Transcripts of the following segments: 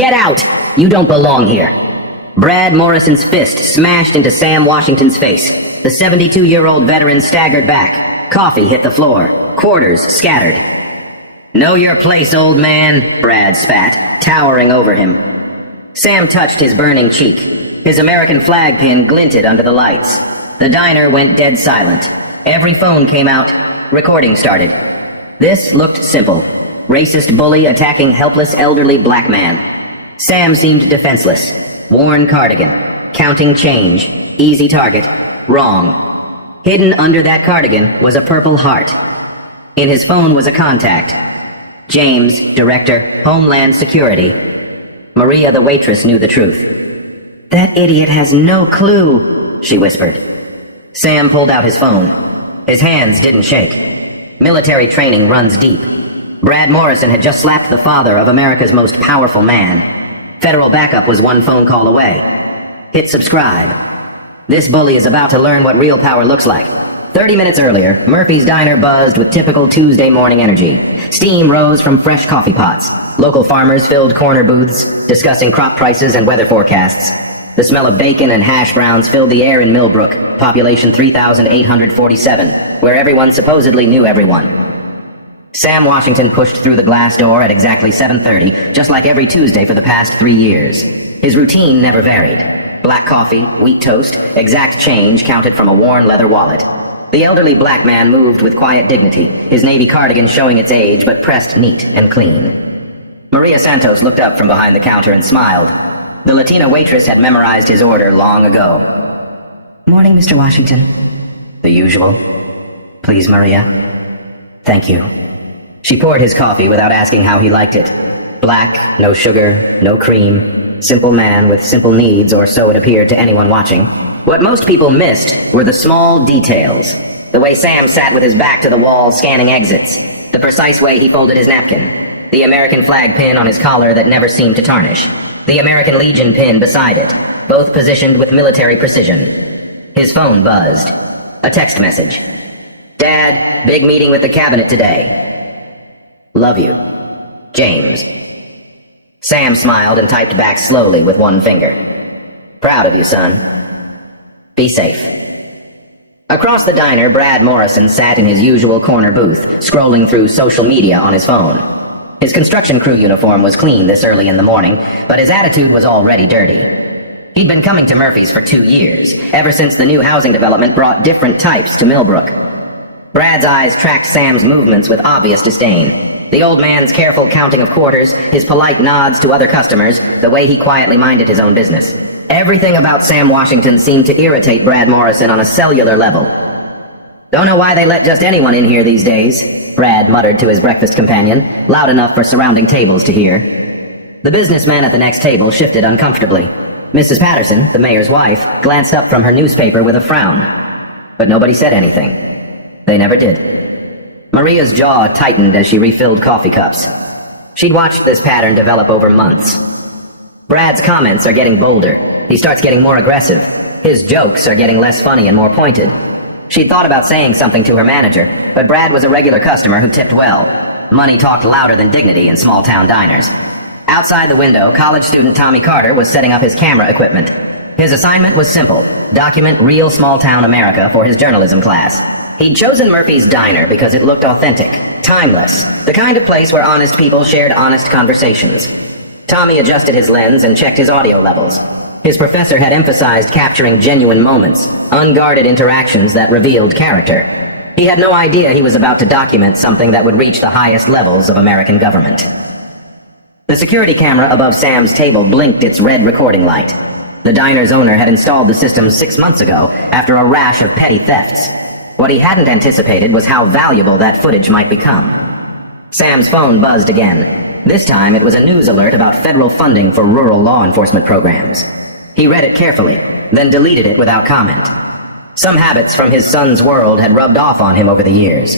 Get out! You don't belong here. Brad Morrison's fist smashed into Sam Washington's face. The 72-year-old veteran staggered back. Coffee hit the floor. Quarters scattered. Know your place, old man, Brad spat, towering over him. Sam touched his burning cheek. His American flag pin glinted under the lights. The diner went dead silent. Every phone came out. Recording started. This looked simple. Racist bully attacking helpless elderly black man. Sam seemed defenseless. Worn cardigan. Counting change. Easy target. Wrong. Hidden under that cardigan was a purple heart. In his phone was a contact. James, Director, Homeland Security. Maria, the waitress, knew the truth. "That idiot has no clue," she whispered. Sam pulled out his phone. His hands didn't shake. Military training runs deep. Brad Morrison had just slapped the father of America's most powerful man. Federal backup was one phone call away. Hit subscribe. This bully is about to learn what real power looks like. 30 minutes earlier, Murphy's Diner buzzed with typical Tuesday morning energy. Steam rose from fresh coffee pots. Local farmers filled corner booths, discussing crop prices and weather forecasts. The smell of bacon and hash browns filled the air in Millbrook, population 3,847, where everyone supposedly knew everyone. Sam Washington pushed through the glass door at exactly 7:30, just like every Tuesday for the past 3 years. His routine never varied. Black coffee, wheat toast, exact change counted from a worn leather wallet. The elderly black man moved with quiet dignity, his navy cardigan showing its age but pressed neat and clean. Maria Santos looked up from behind the counter and smiled. The Latina waitress had memorized his order long ago. "Morning, Mr. Washington." "The usual. Please, Maria." "Thank you." She poured his coffee without asking how he liked it. Black, no sugar, no cream. Simple man with simple needs, or so it appeared to anyone watching. What most people missed were the small details. The way Sam sat with his back to the wall scanning exits. The precise way he folded his napkin. The American flag pin on his collar that never seemed to tarnish. The American Legion pin beside it, both positioned with military precision. His phone buzzed. A text message. "Dad, big meeting with the cabinet today. Love you. James." Sam smiled and typed back slowly with one finger. "Proud of you, son. Be safe." Across the diner, Brad Morrison sat in his usual corner booth, scrolling through social media on his phone. His construction crew uniform was clean this early in the morning, but his attitude was already dirty. He'd been coming to Murphy's for 2 years, ever since the new housing development brought different types to Millbrook. Brad's eyes tracked Sam's movements with obvious disdain. The old man's careful counting of quarters, his polite nods to other customers, the way he quietly minded his own business. Everything about Sam Washington seemed to irritate Brad Morrison on a cellular level. "Don't know why they let just anyone in here these days," Brad muttered to his breakfast companion, loud enough for surrounding tables to hear. The businessman at the next table shifted uncomfortably. Mrs. Patterson, the mayor's wife, glanced up from her newspaper with a frown. But nobody said anything. They never did. Maria's jaw tightened as she refilled coffee cups. She'd watched this pattern develop over months. Brad's comments are getting bolder. He starts getting more aggressive. His jokes are getting less funny and more pointed. She'd thought about saying something to her manager, but Brad was a regular customer who tipped well. Money talked louder than dignity in small-town diners. Outside the window, college student Tommy Carter was setting up his camera equipment. His assignment was simple: document real small-town America for his journalism class. He'd chosen Murphy's Diner because it looked authentic, timeless, the kind of place where honest people shared honest conversations. Tommy adjusted his lens and checked his audio levels. His professor had emphasized capturing genuine moments, unguarded interactions that revealed character. He had no idea he was about to document something that would reach the highest levels of American government. The security camera above Sam's table blinked its red recording light. The diner's owner had installed the system 6 months ago after a rash of petty thefts. What he hadn't anticipated was how valuable that footage might become. Sam's phone buzzed again. This time it was a news alert about federal funding for rural law enforcement programs. He read it carefully, then deleted it without comment. Some habits from his son's world had rubbed off on him over the years.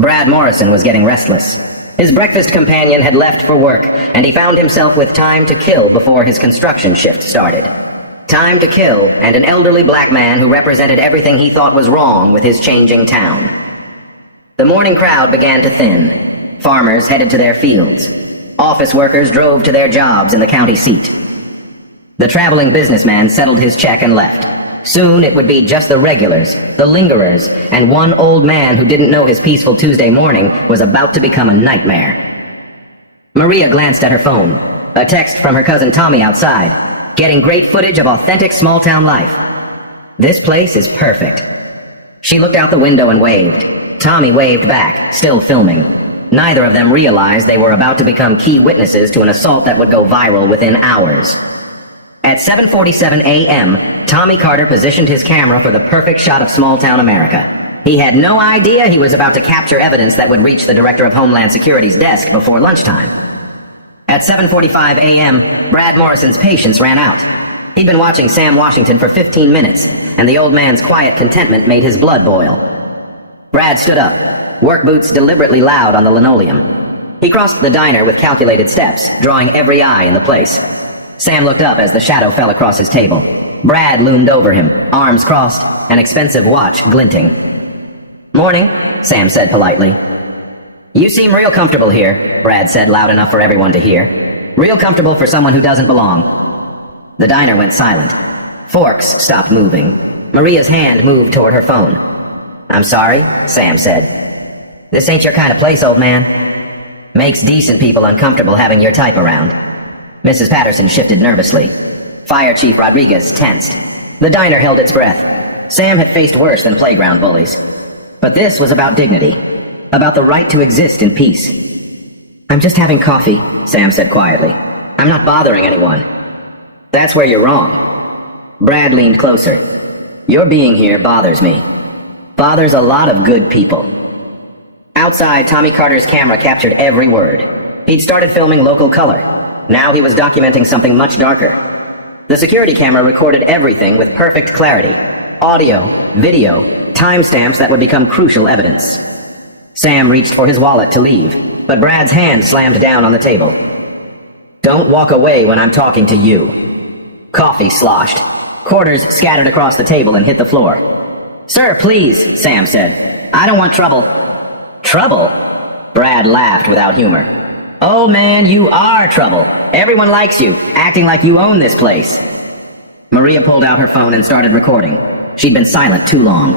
Brad Morrison was getting restless. His breakfast companion had left for work, and he found himself with time to kill before his construction shift started. Time to kill, and an elderly black man who represented everything he thought was wrong with his changing town. The morning crowd began to thin. Farmers headed to their fields. Office workers drove to their jobs in the county seat. The traveling businessman settled his check and left. Soon it would be just the regulars, the lingerers, and one old man who didn't know his peaceful Tuesday morning was about to become a nightmare. Maria glanced at her phone. A text from her cousin Tommy outside. Getting great footage of authentic small-town life. This place is perfect. She looked out the window and waved. Tommy waved back, still filming. Neither of them realized they were about to become key witnesses to an assault that would go viral within hours. At 7:47 a.m., Tommy Carter positioned his camera for the perfect shot of small-town America. He had no idea he was about to capture evidence that would reach the Director of Homeland Security's desk before lunchtime. At 7:45 a.m., Brad Morrison's patience ran out. He'd been watching Sam Washington for 15 minutes, and the old man's quiet contentment made his blood boil. Brad stood up, work boots deliberately loud on the linoleum. He crossed the diner with calculated steps, drawing every eye in the place. Sam looked up as the shadow fell across his table. Brad loomed over him, arms crossed, an expensive watch glinting. "Morning," Sam said politely. "You seem real comfortable here," Brad said loud enough for everyone to hear. "Real comfortable for someone who doesn't belong." The diner went silent. Forks stopped moving. Maria's hand moved toward her phone. "I'm sorry," Sam said. "This ain't your kind of place, old man. Makes decent people uncomfortable having your type around." Mrs. Patterson shifted nervously. Fire Chief Rodriguez tensed. The diner held its breath. Sam had faced worse than playground bullies. But this was about dignity. About the right to exist in peace. "I'm just having coffee," Sam said quietly. "I'm not bothering anyone." "That's where you're wrong." Brad leaned closer. "Your being here bothers me. Bothers a lot of good people." Outside, Tommy Carter's camera captured every word. He'd started filming local color. Now he was documenting something much darker. The security camera recorded everything with perfect clarity. Audio, video, timestamps that would become crucial evidence. Sam reached for his wallet to leave, but Brad's hand slammed down on the table. "Don't walk away when I'm talking to you." Coffee sloshed. Quarters scattered across the table and hit the floor. "Sir, please," Sam said. "I don't want trouble." "Trouble?" Brad laughed without humor. "Oh man, you are trouble. Everyone likes you, acting like you own this place." Maria pulled out her phone and started recording. She'd been silent too long.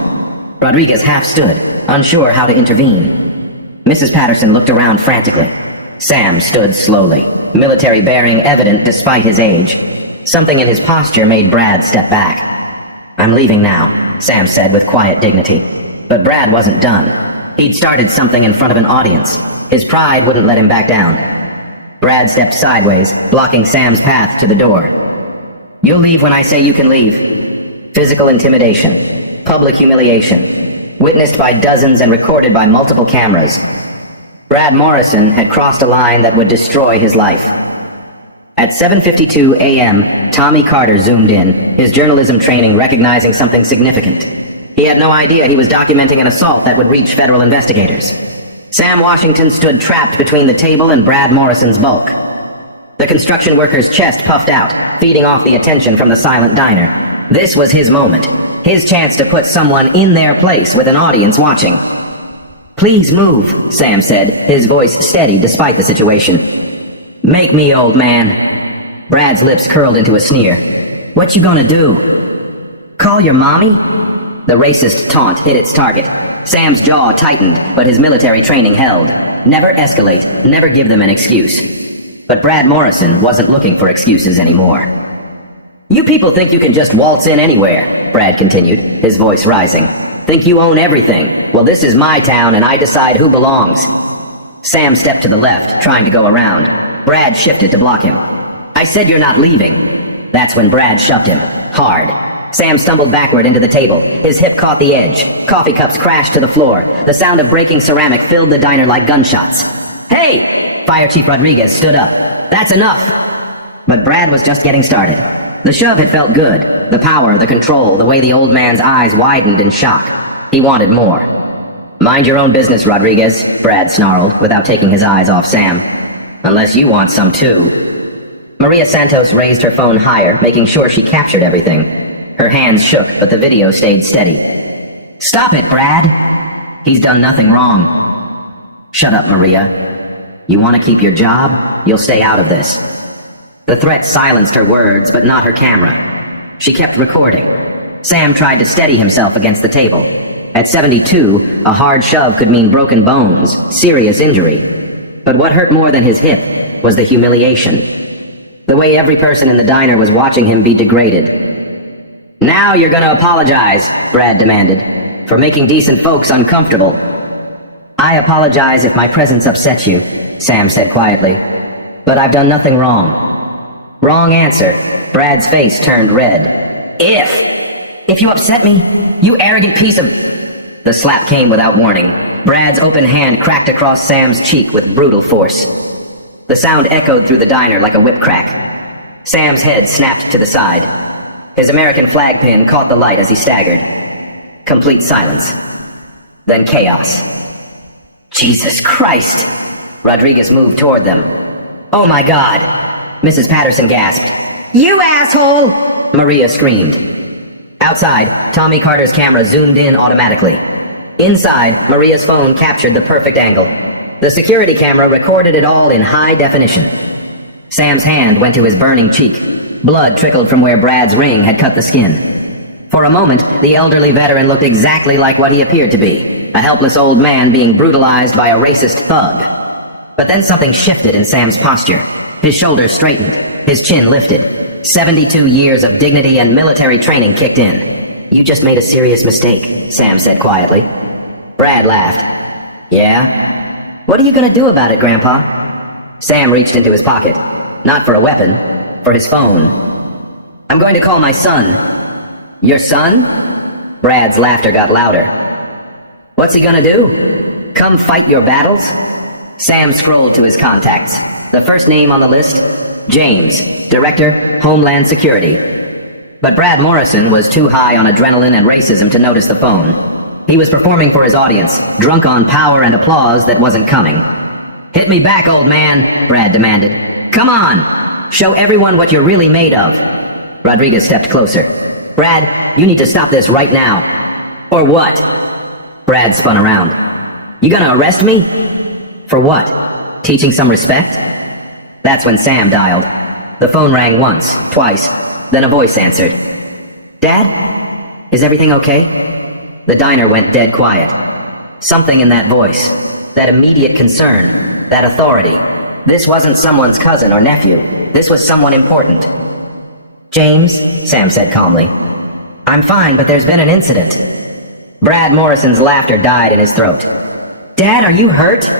Rodriguez half stood, unsure how to intervene. Mrs. Patterson looked around frantically. Sam stood slowly, military bearing evident despite his age. Something in his posture made Brad step back. "I'm leaving now," Sam said with quiet dignity. But Brad wasn't done. He'd started something in front of an audience. His pride wouldn't let him back down. Brad stepped sideways, blocking Sam's path to the door. "You'll leave when I say you can leave." Physical intimidation. Public humiliation. Witnessed by dozens and recorded by multiple cameras. Brad Morrison had crossed a line that would destroy his life. At 7:52 a.m., Tommy Carter zoomed in, his journalism training recognizing something significant. He had no idea he was documenting an assault that would reach federal investigators. Sam Washington stood trapped between the table and Brad Morrison's bulk. The construction worker's chest puffed out, feeding off the attention from the silent diner. This was his moment, his chance to put someone in their place with an audience watching. "Please move," Sam said, his voice steady despite the situation. "Make me, old man." Brad's lips curled into a sneer. "What you gonna do? Call your mommy?" The racist taunt hit its target. Sam's jaw tightened, but his military training held. Never escalate, never give them an excuse. But Brad Morrison wasn't looking for excuses anymore. "You people think you can just waltz in anywhere," Brad continued, his voice rising. "Think you own everything. Well, this is my town and I decide who belongs." Sam stepped to the left, trying to go around. Brad shifted to block him. "I said you're not leaving." That's when Brad shoved him, hard. Sam stumbled backward into the table. His hip caught the edge. Coffee cups crashed to the floor. The sound of breaking ceramic filled the diner like gunshots. "Hey!" Fire Chief Rodriguez stood up. "That's enough!" But Brad was just getting started. The shove had felt good. The power, the control, the way the old man's eyes widened in shock. He wanted more. "Mind your own business, Rodriguez," Brad snarled, without taking his eyes off Sam. "Unless you want some too." Maria Santos raised her phone higher, making sure she captured everything. Her hands shook, but the video stayed steady. "Stop it, Brad! He's done nothing wrong." "Shut up, Maria. You want to keep your job? You'll stay out of this." The threat silenced her words, but not her camera. She kept recording. Sam tried to steady himself against the table. At 72, a hard shove could mean broken bones, serious injury. But what hurt more than his hip was the humiliation. The way every person in the diner was watching him be degraded. "Now you're gonna apologize," Brad demanded, "for making decent folks uncomfortable." "I apologize if my presence upsets you," Sam said quietly. "But I've done nothing wrong." "Wrong answer." Brad's face turned red. If you upset me, you arrogant piece of..." The slap came without warning. Brad's open hand cracked across Sam's cheek with brutal force. The sound echoed through the diner like a whip crack. Sam's head snapped to the side. His American flag pin caught the light as he staggered. Complete silence. Then chaos. "Jesus Christ!" Rodriguez moved toward them. "Oh my God!" Mrs. Patterson gasped. "You asshole!" Maria screamed. Outside, Tommy Carter's camera zoomed in automatically. Inside, Maria's phone captured the perfect angle. The security camera recorded it all in high definition. Sam's hand went to his burning cheek. Blood trickled from where Brad's ring had cut the skin. For a moment, the elderly veteran looked exactly like what he appeared to be, a helpless old man being brutalized by a racist thug. But then something shifted in Sam's posture. His shoulders straightened, his chin lifted. 72 years of dignity and military training kicked in. "You just made a serious mistake," Sam said quietly. Brad laughed. "Yeah? What are you gonna do about it, Grandpa?" Sam reached into his pocket. Not for a weapon, for his phone. "I'm going to call my son." "Your son?" Brad's laughter got louder. "What's he gonna do? Come fight your battles?" Sam scrolled to his contacts. The first name on the list? James, Director, Homeland Security. But Brad Morrison was too high on adrenaline and racism to notice the phone. He was performing for his audience, drunk on power and applause that wasn't coming. "Hit me back, old man," Brad demanded. "Come on! Show everyone what you're really made of." Rodriguez stepped closer. "Brad, you need to stop this right now." "Or what?" Brad spun around. "You gonna arrest me?" "For what? Teaching some respect?" That's when Sam dialed. The phone rang once, twice, then a voice answered. "Dad? Is everything okay?" The diner went dead quiet. Something in that voice, that immediate concern, that authority. This wasn't someone's cousin or nephew. This was someone important. "James," Sam said calmly. "I'm fine, but there's been an incident." Brad Morrison's laughter died in his throat. "Dad, are you hurt?"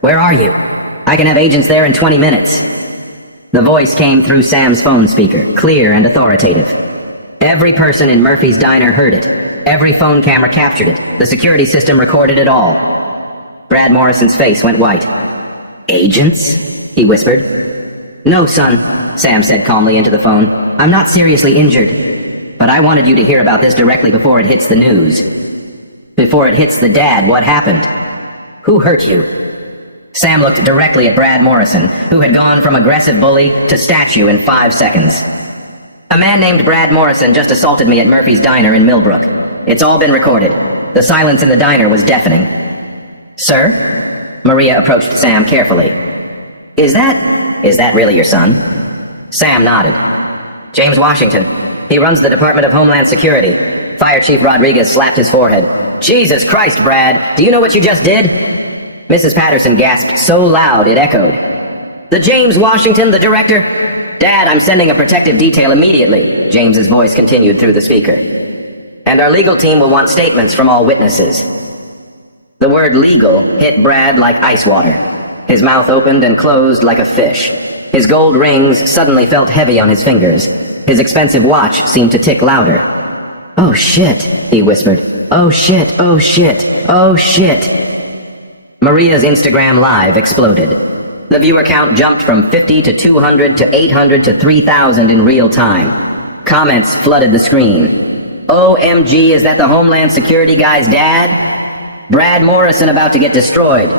"Where are you? I can have agents there in 20 minutes." The voice came through Sam's phone speaker, clear and authoritative. Every person in Murphy's diner heard it. Every phone camera captured it. The security system recorded it all. Brad Morrison's face went white. "Agents?" he whispered. "No, son," Sam said calmly into the phone. "I'm not seriously injured. But I wanted you to hear about this directly before it hits the news. Before it hits the dad, what happened? Who hurt you?" Sam looked directly at Brad Morrison, who had gone from aggressive bully to statue in 5 seconds. "A man named Brad Morrison just assaulted me at Murphy's diner in Millbrook. It's all been recorded. The silence in the diner was deafening." "Sir?" Maria approached Sam carefully. Is that really your son?" Sam nodded. "James Washington. He runs the Department of Homeland Security." Fire Chief Rodriguez slapped his forehead. "Jesus Christ, Brad! Do you know what you just did?" Mrs. Patterson gasped so loud it echoed. "The James Washington, the director?" "Dad, I'm sending a protective detail immediately," James's voice continued through the speaker. "And our legal team will want statements from all witnesses." The word legal hit Brad like ice water. His mouth opened and closed like a fish. His gold rings suddenly felt heavy on his fingers. His expensive watch seemed to tick louder. "Oh shit," he whispered. "Oh shit, oh shit, oh shit." Maria's Instagram Live exploded. The viewer count jumped from 50 to 200 to 800 to 3,000 in real time. Comments flooded the screen. "OMG, is that the Homeland Security guy's dad? Brad Morrison about to get destroyed.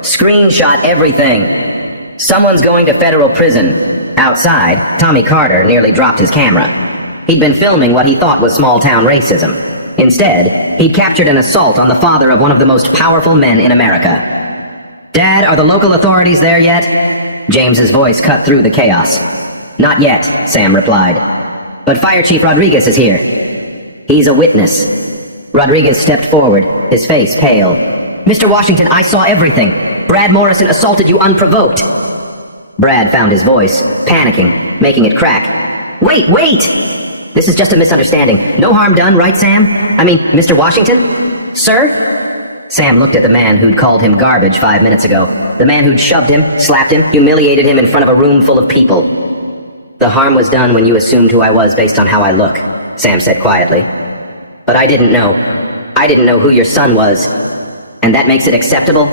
Screenshot everything. Someone's going to federal prison." Outside, Tommy Carter nearly dropped his camera. He'd been filming what he thought was small-town racism. Instead, he'd captured an assault on the father of one of the most powerful men in America. "Dad, are the local authorities there yet?" James's voice cut through the chaos. "Not yet," Sam replied. "But Fire Chief Rodriguez is here." "He's a witness." Rodriguez stepped forward, his face pale. "Mr. Washington, I saw everything. Brad Morrison assaulted you unprovoked." Brad found his voice, panicking, making it crack. Wait! This is just a misunderstanding. No harm done, right, Sam? I mean, Mr. Washington? Sir?" Sam looked at the man who'd called him garbage 5 minutes ago. The man who'd shoved him, slapped him, humiliated him in front of a room full of people. "The harm was done when you assumed who I was based on how I look," Sam said quietly. "But I didn't know. I didn't know who your son was. And that makes it acceptable?"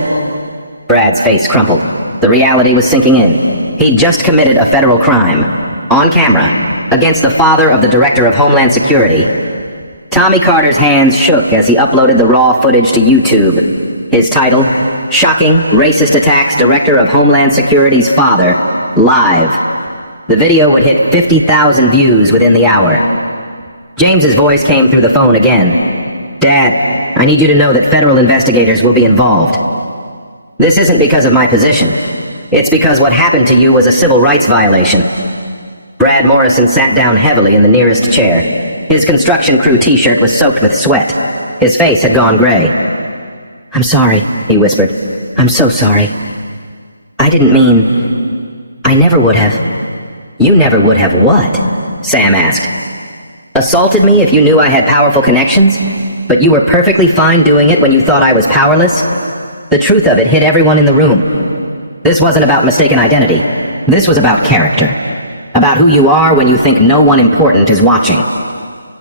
Brad's face crumpled. The reality was sinking in. He'd just committed a federal crime. On camera. Against the father of the Director of Homeland Security. Tommy Carter's hands shook as he uploaded the raw footage to YouTube. His title, "Shocking Racist Attacks Director of Homeland Security's Father, Live." The video would hit 50,000 views within the hour. James's voice came through the phone again. "Dad, I need you to know that federal investigators will be involved. This isn't because of my position. It's because what happened to you was a civil rights violation." Brad Morrison sat down heavily in the nearest chair. His construction crew t-shirt was soaked with sweat. His face had gone gray. "I'm sorry," he whispered. "I'm so sorry. I didn't mean... I never would have." "You never would have what?" Sam asked. "Assaulted me if you knew I had powerful connections? But you were perfectly fine doing it when you thought I was powerless?" The truth of it hit everyone in the room. This wasn't about mistaken identity. This was about character. About who you are when you think no one important is watching.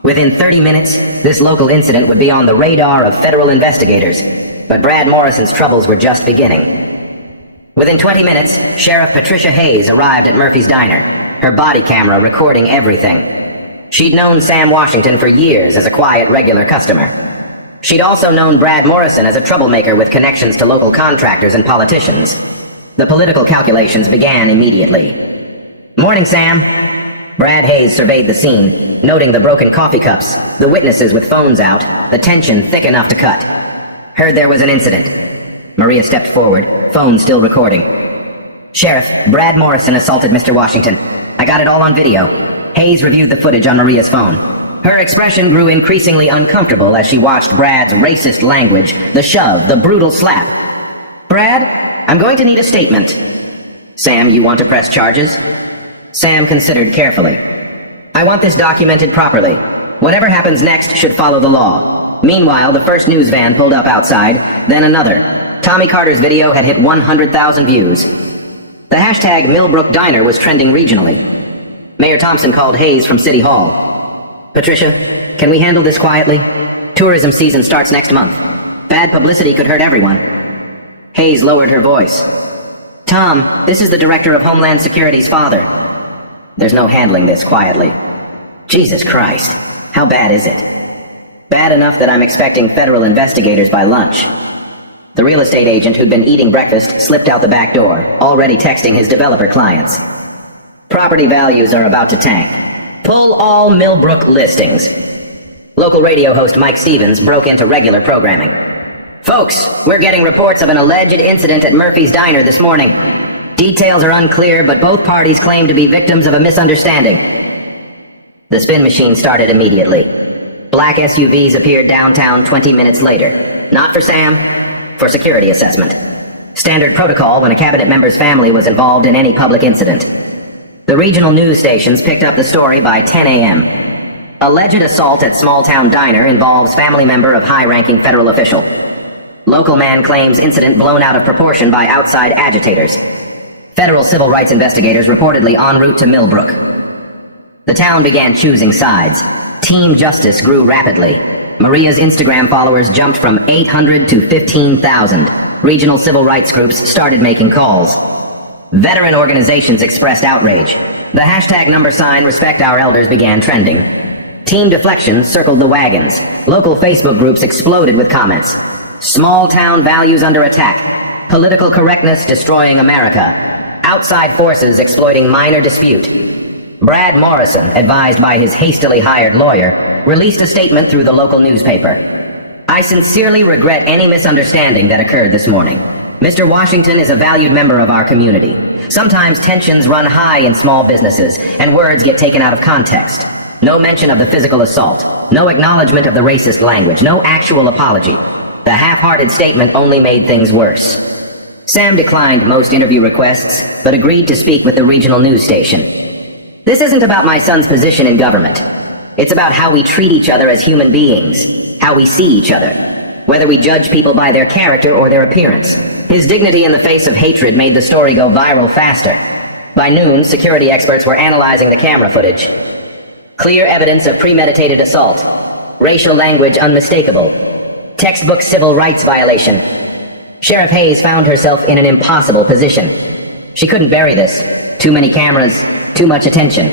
Within 30 minutes, this local incident would be on the radar of federal investigators, but Brad Morrison's troubles were just beginning. Within 20 minutes, Sheriff Patricia Hayes arrived at Murphy's Diner, her body camera recording everything. She'd known Sam Washington for years as a quiet, regular customer. She'd also known Brad Morrison as a troublemaker with connections to local contractors and politicians. The political calculations began immediately. "Morning, Sam." Brad Hayes surveyed the scene, noting the broken coffee cups, the witnesses with phones out, the tension thick enough to cut. "Heard there was an incident." Maria stepped forward, phone still recording. "Sheriff, Brad Morrison assaulted Mr. Washington. I got it all on video." Hayes reviewed the footage on Maria's phone. Her expression grew increasingly uncomfortable as she watched Brad's racist language, the shove, the brutal slap. "Brad, I'm going to need a statement." "Sam, you want to press charges?" Sam considered carefully. "I want this documented properly. Whatever happens next should follow the law." Meanwhile, the first news van pulled up outside, then another. Tommy Carter's video had hit 100,000 views. The hashtag Millbrook Diner was trending regionally. Mayor Thompson called Hayes from City Hall. "Patricia, can we handle this quietly? Tourism season starts next month. Bad publicity could hurt everyone." Hayes lowered her voice. "Tom, this is the Director of Homeland Security's father." "There's no handling this quietly." "Jesus Christ. How bad is it?" "Bad enough that I'm expecting federal investigators by lunch." The real estate agent who'd been eating breakfast slipped out the back door, already texting his developer clients. "Property values are about to tank. Pull all Millbrook listings." Local radio host Mike Stevens broke into regular programming. "Folks, we're getting reports of an alleged incident at Murphy's Diner this morning. Details are unclear, but both parties claim to be victims of a misunderstanding." The spin machine started immediately. Black SUVs appeared downtown 20 minutes later. Not for Sam, for security assessment. Standard protocol when a cabinet member's family was involved in any public incident. The regional news stations picked up the story by 10 a.m. Alleged assault at small-town diner involves family member of high-ranking federal official. Local man claims incident blown out of proportion by outside agitators. Federal civil rights investigators reportedly en route to Millbrook. The town began choosing sides. Team Justice grew rapidly. Maria's Instagram followers jumped from 800 to 15,000. Regional civil rights groups started making calls. Veteran organizations expressed outrage. The hashtag # Respect Our Elders began trending. Team Deflection circled the wagons. Local Facebook groups exploded with comments. Small town values under attack. Political correctness destroying America. Outside forces exploiting minor dispute. Brad Morrison, advised by his hastily hired lawyer, released a statement through the local newspaper. "I sincerely regret any misunderstanding that occurred this morning. Mr. Washington is a valued member of our community. Sometimes tensions run high in small businesses, and words get taken out of context. No mention of the physical assault. No acknowledgement of the racist language. No actual apology. The half-hearted statement only made things worse. Sam declined most interview requests, but agreed to speak with the regional news station. This isn't about my son's position in government. It's about how we treat each other as human beings, how we see each other, whether we judge people by their character or their appearance. His dignity in the face of hatred made the story go viral faster. By noon, security experts were analyzing the camera footage. Clear evidence of premeditated assault. Racial language unmistakable. Textbook civil rights violation. Sheriff Hayes found herself in an impossible position. She couldn't bury this. Too many cameras, too much attention.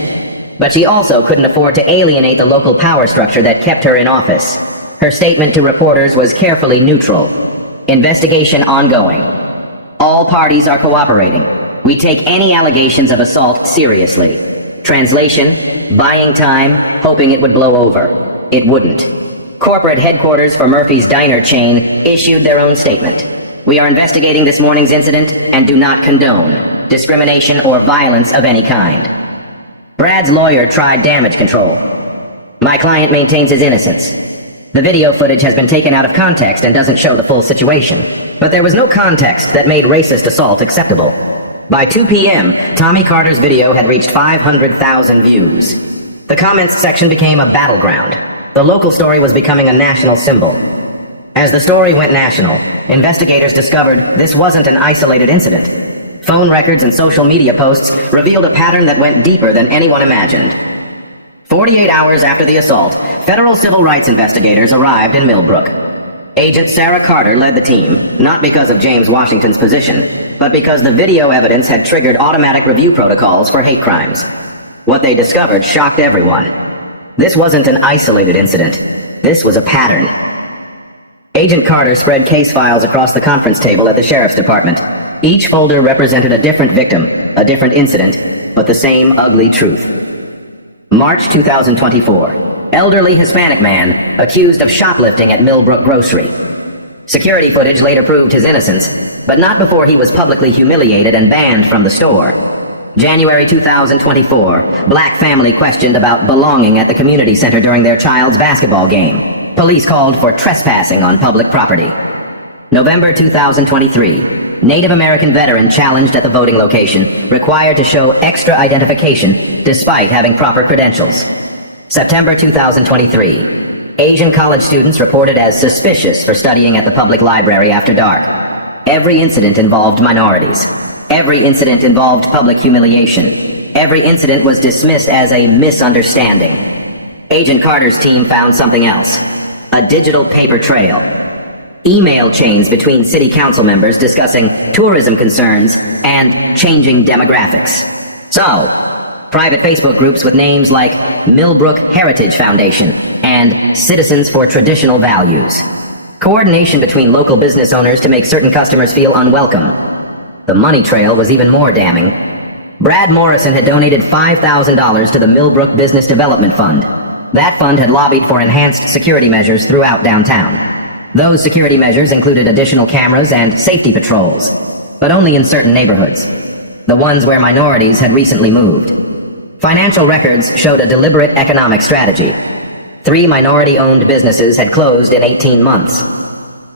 But she also couldn't afford to alienate the local power structure that kept her in office. Her statement to reporters was carefully neutral. Investigation ongoing. All parties are cooperating. We take any allegations of assault seriously. Translation: buying time, hoping it would blow over. It wouldn't. Corporate headquarters for Murphy's Diner chain issued their own statement. We are investigating this morning's incident and do not condone discrimination or violence of any kind. Brad's lawyer tried damage control. My client maintains his innocence. The video footage has been taken out of context and doesn't show the full situation. But there was no context that made racist assault acceptable. By 2 p.m., Tommy Carter's video had reached 500,000 views. The comments section became a battleground. The local story was becoming a national symbol. As the story went national, investigators discovered this wasn't an isolated incident. Phone records and social media posts revealed a pattern that went deeper than anyone imagined. 48 hours after the assault, federal civil rights investigators arrived in Millbrook. Agent Sarah Carter led the team, not because of James Washington's position, but because the video evidence had triggered automatic review protocols for hate crimes. What they discovered shocked everyone. This wasn't an isolated incident. This was a pattern. Agent Carter spread case files across the conference table at the sheriff's department. Each folder represented a different victim, a different incident, but the same ugly truth. March 2024. Elderly Hispanic man accused of shoplifting at Millbrook Grocery. Security footage later proved his innocence, but not before he was publicly humiliated and banned from the store. January 2024. Black family questioned about belonging at the community center during their child's basketball game. Police called for trespassing on public property. November 2023. Native American veteran challenged at the voting location, required to show extra identification despite having proper credentials. September 2023. Asian college students reported as suspicious for studying at the public library after dark. Every incident involved minorities. Every incident involved public humiliation. Every incident was dismissed as a misunderstanding. Agent Carter's team found something else. A digital paper trail. Email chains between city council members discussing tourism concerns and changing demographics. So, private Facebook groups with names like Millbrook Heritage Foundation and Citizens for Traditional Values. Coordination between local business owners to make certain customers feel unwelcome. The money trail was even more damning. Brad Morrison had donated $5,000 to the Millbrook Business Development Fund. That fund had lobbied for enhanced security measures throughout downtown. Those security measures included additional cameras and safety patrols, but only in certain neighborhoods, the ones where minorities had recently moved. Financial records showed a deliberate economic strategy. 3 minority-owned businesses had closed in 18 months.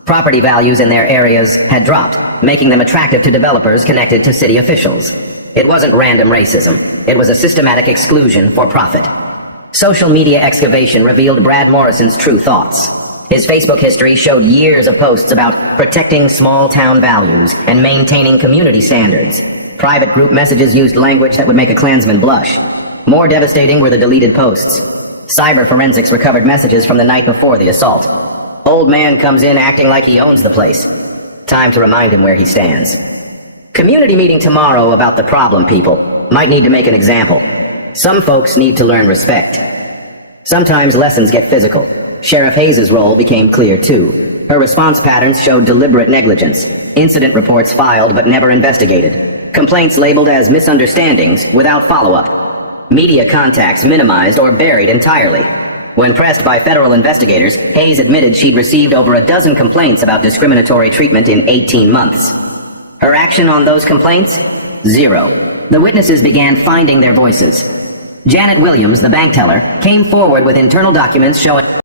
Property values in their areas had dropped, making them attractive to developers connected to city officials. It wasn't random racism. It was a systematic exclusion for profit. Social media excavation revealed Brad Morrison's true thoughts. His Facebook history showed years of posts about protecting small-town values and maintaining community standards. Private group messages used language that would make a Klansman blush. More devastating were the deleted posts. Cyber forensics recovered messages from the night before the assault. Old man comes in acting like he owns the place. Time to remind him where he stands. Community meeting tomorrow about the problem people. Might need to make an example. Some folks need to learn respect. Sometimes lessons get physical. Sheriff Hayes' role became clear too. Her response patterns showed deliberate negligence. Incident reports filed but never investigated. Complaints labeled as misunderstandings without follow-up. Media contacts minimized or buried entirely. When pressed by federal investigators, Hayes admitted she'd received over a dozen complaints about discriminatory treatment in 18 months. Her action on those complaints? Zero. The witnesses began finding their voices. Janet Williams, the bank teller, came forward with internal documents showing